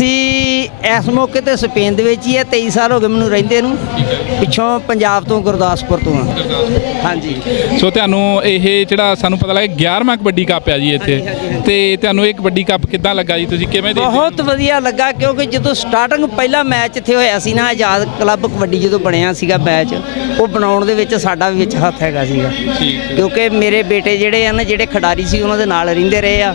ਅਸੀਂ ਇਸ ਮੌਕੇ ਤੇ ਸਪੇਨ ਦੇ ਵਿੱਚ ਹੀ ਹੈ 23 ਸਾਲ ਹੋ ਗਏ ਮੈਨੂੰ ਰਹਿੰਦੇ ਨੂੰ। ਪਿੱਛੋਂ ਪੰਜਾਬ ਤੋਂ ਗੁਰਦਾਸਪੁਰ ਤੋਂ ਆ। ਹਾਂਜੀ। ਸੋ ਤੁਹਾਨੂੰ ਇਹ ਜਿਹੜਾ ਸਾਨੂੰ ਪਤਾ ਲੱਗਾ 11ਵਾਂ ਕਬੱਡੀ ਕੱਪ ਆ ਜੀ ਇੱਥੇ। ਤੇ ਤੁਹਾਨੂੰ ਇਹ ਕਬੱਡੀ ਕੱਪ ਕਿੱਦਾਂ ਲੱਗਾ ਜੀ? ਤੁਸੀਂ ਕਿਵੇਂ ਦੇਖਦੇ? ਬਹੁਤ ਵਧੀਆ ਲੱਗਾ ਕਿਉਂਕਿ ਜਦੋਂ ਸਟਾਰਟਿੰਗ ਪਹਿਲਾ ਮੈਚ ਇੱਥੇ ਹੋਇਆ ਸੀ ਨਾ ਆਜ਼ਾਦ ਕਲੱਬ ਕਬੱਡੀ ਜਦੋਂ ਬਣਿਆ ਸੀਗਾ ਮੈਚ ਉਹ ਬਣਾਉਣ ਦੇ ਵਿੱਚ ਸਾਡਾ ਵੀ ਵਿੱਚ ਹੱਥ ਹੈਗਾ ਸੀਗਾ। ਕਿਉਂਕਿ ਮੇਰੇ ਬੇਟੇ ਜਿਹੜੇ ਆ ਨਾ ਜਿਹੜੇ ਖਿਡਾਰੀ ਸੀ ਉਹਨਾਂ ਦੇ ਨਾਲ ਰਹਿੰਦੇ ਰਹੇ ਆ।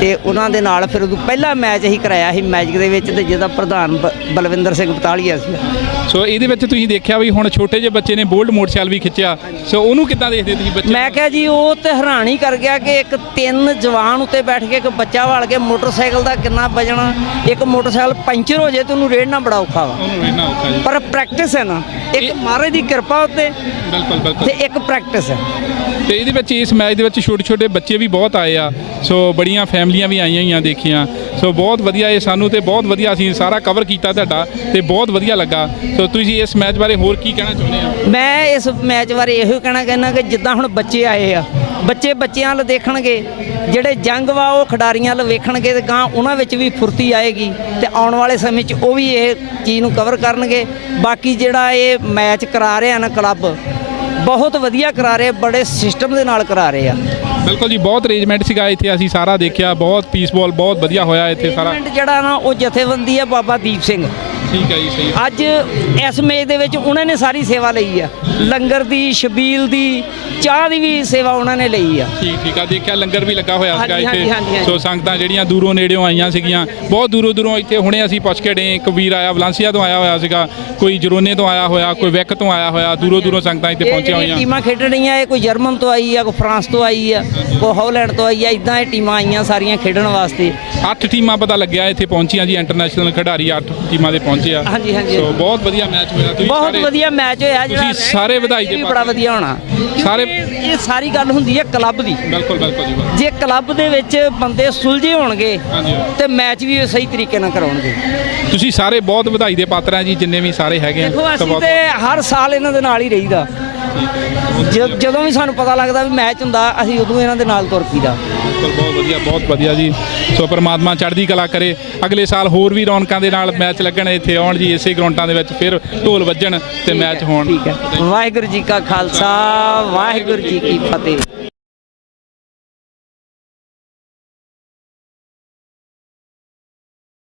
ਤੇ ਉਹਨਾਂ ਦੇ ਨਾਲ ਫਿਰ ਪਹਿਲਾ ਮੈਚ ਅਸੀਂ ਕਰਾਇਆ ਸੀ ਮੈਜਿਕ ਦੇ ਵਿੱਚ ਤੇ ਜਿਹਦਾ ਪ੍ਰਧਾਨ ਬ- ਬਲਵਿੰਦਰ ਸਿੰਘ ਬਤਾਲੀਆ ਸੀ। ਸੋ ਇਹਦੇ ਵਿੱਚ ਤੁਸੀਂ ਦੇਖਿਆ ਵੀ ਹੁਣ ਛੋਟੇ ਜਿਹੇ ਬੱਚੇ ਨੇ ਬੋਲਡ ਮੋਟਰਸਾਈਕਲ ਵੀ ਖਿੱਚਿਆ। ਸੋ ਉਹਨੂੰ ਕਿੱਦਾਂ ਦੇਖਦੇ ਤੁਸੀਂ ਬੱਚੇ? ਮੈਂ ਕਿਹਾ ਜੀ ਉਹ ਤੇ ਹੈਰਾਨੀ ਕਰ ਗਿਆ ਕਿ ਇੱਕ ਤਿੰਨ ਜਵਾਨ ਉੱਤੇ ਬੈਠ ਕੇ ਇੱਕ ਬੱਚਾ ਵਾਲ ਕੇ ਮੋਟਰਸਾਈਕਲ ਦਾ ਕਿੰਨਾ ਵਜਣਾ। ਇੱਕ ਮੋਟਰਸਾਈਕਲ ਪੰਚਰ ਹੋ ਜੇ ਤੇ ਉਹਨੂੰ ਰੇੜਨਾ ਬੜਾ ਔਖਾ ਵਾ। ਉਹਨੂੰ ਰਹਿਣਾ ਔਖਾ ਜੀ। ਪਰ ਪ੍ਰੈਕਟਿਸ ਹੈ ਨਾ। ਇੱਕ ਮਹਾਰਾਜ ਦੀ ਕਿਰਪਾ ਉੱਤੇ ਬਿਲਕੁਲ ਬਿਲਕੁਲ। ਤੇ ਇੱਕ ਪ੍ਰੈਕਟਿਸ ਹੈ। ਤੇ ਇਹਦੇ ਵਿੱਚ ਇਸ ਮੈਚ ਦੇ ਵਿੱਚ ਛੋਟੇ ਛੋਟੇ ਬੱਚੇ ਵੀ ਬਹੁਤ ਆਏ ਆ। ਸੋ ਬੜੀਆਂ ਫੈਮਲੀਆਂ ਵੀ ਆਈਆਂ ਹੋਈਆਂ ਦੇਖੀਆਂ। ਸੋ ਬਹੁਤ ਵਧੀਆ ਇਹ ਸਾਨੂੰ ਤੇ ਬਹੁਤ ਵਧੀਆ ਅਸੀਂ ਸਾਰਾ ਕਵਰ ਕੀਤਾ ਤੁਹਾਡਾ ਤੇ ਬਹੁਤ ਵਧੀਆ ਲੱਗਾ। ਸੋ ਤੁਸੀਂ ਇਸ ਮੈਚ ਬਾਰੇ ਹੋਰ ਕੀ ਕਹਿਣਾ ਚਾਹੁੰਦੇ ਆ ਮੈਂ ਇਸ ਮੈਚ ਬਾਰੇ ਇਹੋ ਕਹਿਣਾ ਚਾਹੁੰਦਾ ਕਿ ਜਿੱਦਾਂ ਹੁਣ ਬੱਚੇ ਆਏ ਆ, ਬੱਚੇ ਬੱਚਿਆਂ ਵੱਲ ਦੇਖਣਗੇ, ਜਿਹੜੇ ਜੰਗ ਵਾ ਉਹ ਖਿਡਾਰੀਆਂ ਵੱਲ ਵੇਖਣਗੇ ਤੇ ਗਾਂ ਉਹਨਾਂ ਵਿੱਚ ਵੀ ਫੁਰਤੀ ਆਏਗੀ ਤੇ ਆਉਣ ਵਾਲੇ ਸਮੇਂ 'ਚ ਉਹ ਵੀ ਇਹ ਚੀਜ਼ ਨੂੰ ਕਵਰ ਕਰਨਗੇ। ਬਾਕੀ ਜਿਹੜਾ ਇਹ ਮੈਚ ਕਰਾ ਰਹੇ ਆ ਨਾ ਕਲੱਬ ਬਹੁਤ ਵਧੀਆ ਕਰਾ ਰਹੇ ਬੜੇ ਸਿਸਟਮ ਦੇ ਨਾਲ ਕਰਾ ਰਹੇ ਆ। ਬਿਲਕੁਲ ਜੀ ਬਹੁਤ ਅਰੇਂਜਮੈਂਟ ਸੀਗਾ ਇੱਥੇ ਅਸੀਂ ਸਾਰਾ ਦੇਖਿਆ ਬਹੁਤ ਪੀਸਫੁਲ ਬਹੁਤ ਵਧੀਆ ਹੋਇਆ ਇੱਥੇ ਸਾਰਾ। ਜਿਹੜਾ ਨਾ ਉਹ ਜਥੇਬੰਦੀ ਆ ਬਾਬਾ ਦੀਪ ਸਿੰਘ। ਠੀਕ ਹੈ ਜੀ ਸਹੀ ਅੱਜ ਇਸ ਮੇਜ ਦੇ ਵਿੱਚ ਉਹਨਾਂ ਨੇ ਸਾਰੀ ਸੇਵਾ ਲਈ ਆ। ਲੰਗਰ ਦੀ ਛਬੀਲ ਦੀ ਚਾਹ ਦੀ ਵੀ ਸੇਵਾ ਉਹਨਾਂ ਨੇ ਲਈ ਆ। ਠੀਕ ਠੀਕ ਆ ਦੇਖਿਆ ਲੰਗਰ ਵੀ ਲੱਗਾ ਹੋਇਆ ਸੀਗਾ ਇੱਥੇ। ਸੋ ਸੰਗਤਾਂ ਜਿਹੜੀਆਂ ਦੂਰੋਂ ਨੇੜਿਓਂ ਆਈਆਂ ਸੀਗੀਆਂ ਬਹੁਤ ਦੂਰੋਂ ਦੂਰੋਂ ਇੱਥੇ ਹੁਣੇ ਅਸੀਂ ਪੁੱਛ ਕੇ ਡੇ ਇੱਕ ਵੀਰ ਆਇਆ ਵਲਾਂਸੀਆ ਤੋਂ ਆਇਆ ਹੋਇਆ ਸੀਗਾ ਕੋਈ ਜਰੋਨੇ ਤੋਂ ਆਇਆ ਹੋਇਆ ਕੋਈ ਵੈਕ ਤੋਂ ਆਇਆ ਹੋਇਆ ਦੂਰੋਂ ਦੂਰੋਂ ਸੰਗਤਾਂ ਇੱਥੇ ਪਹੁੰਚੀਆਂ ਹੋਈਆਂ। ਟੀਮਾਂ ਖੇਡ ਰਹੀਆਂ ਇਹ ਕੋਈ ਜਰਮਨ ਤੋਂ ਆਈ ਆ ਕੋਈ ਫਰਾਂਸ ਤੋਂ ਆਈ ਆ ਕੋਈ ਹਾਲੈਂਡ ਤੋਂ ਆਈ ਆ ਇਦਾਂ ਇਹ ਟੀਮਾਂ ਆਈਆਂ ਸਾਰੀਆਂ ਖੇਡਣ ਵਾਸਤੇ। ਅੱਠ ਟੀਮਾਂ ਪਤਾ ਲੱਗਿਆ ਇੱਥੇ ਪਹੁੰਚੀਆਂ ਜੀ ਇੰਟਰਨੈਸ਼ਨਲ ਖਿਡਾਰੀ ਅੱਠ ਟੀਮਾਂ ਦੇ ਪਹੁੰਚੇ। ਆ ਹਾਂਜੀ, ਹਾਂਜੀ। ਸੋ ਬਹੁਤ ਵਧੀਆ ਮੈਚ ਹੋਇਆ। ਤੁਸੀਂ ਬਹੁਤ ਸਾਰੇ- ਵਧੀਆ ਮੈਚ ਹੋਇਆ। ਤੁਸੀਂ ਰਹਿ ਸਾਰੇ ਵਧਾਈ ਇਹ ਦੇ ਪਾਤਰ। ਬੜਾ ਵਧੀਆ ਹੋਣਾ। ਸਾਰੇ- ਕਿਉਂਕਿ ਇਹ ਸਾਰੀ ਗੱਲ ਹੁੰਦੀ ਹੈ ਕਲੱਬ ਦੀ। ਬਿਲਕੁਲ ਬਿਲਕੁਲ ਜੀ ਬਿਲਕੁਲ। ਜੇ ਕਲੱਬ ਦੇ ਵਿੱਚ ਬੰਦੇ ਸੁਲਝੇ ਹੋਣਗੇ ਹਾਂਜੀ। ਤੇ ਮੈਚ ਵੀ ਸਹੀ ਤਰੀਕੇ ਨਾਲ ਕਰਾਉਣਗੇ। ਤੁਸੀਂ ਸਾਰੇ ਬਹੁਤ ਵਧਾਈ ਦੇ ਪਾਤਰ ਆ ਜੀ ਜਿੰਨੇ ਵੀ ਸਾਰੇ ਹੈਗੇ ਆ। ਦੇਖੋ ਤਾਂ ਅਸੀਂ ਬਹੁਤ- ਤੇ ਹਰ ਸਾਲ ਇਹਨਾਂ ਦੇ ਨਾਲ ਹੀ ਰਹੀਦਾ। ਜਦੋਂ ਵੀ ਸਾਨੂੰ ਪਤਾ ਲੱਗਦਾ ਵੀ ਮੈਚ ਹੁੰਦਾ ਅਸੀਂ ਉਦੋਂ ਇਹਨਾਂ ਦੇ ਨਾਲ ਤੁਰ ਪੀਦਾ ਬਿਲਕੁਲ ਬਹੁਤ ਵਧੀਆ ਬਹੁਤ ਵਧੀਆ ਜੀ। ਸੋ ਪਰਮਾਤਮਾ ਚੜ੍ਹਦੀ ਕਲਾ ਕਰੇ। ਅਗਲੇ ਸਾਲ ਹੋਰ ਵੀ ਰੌਣਕਾਂ ਦੇ ਨਾਲ ਮੈਚ ਲੱਗਣ ਇੱਥੇ ਆਉਣ ਜੀ ਇਸੇ ਗਰਾਊਂਡਾਂ ਦੇ ਵਿੱਚ ਫਿਰ ਢੋਲ ਵੱਜਣ ਤੇ ਮੈਚ ਹੋਣ। ਠੀਕ ਹੈ। ਵਾਹਿਗੁਰੂ ਜੀ ਕਾ ਖਾਲਸਾ ਵਾਹਿਗੁਰੂ ਜੀ ਕੀ ਫਤਿਹ।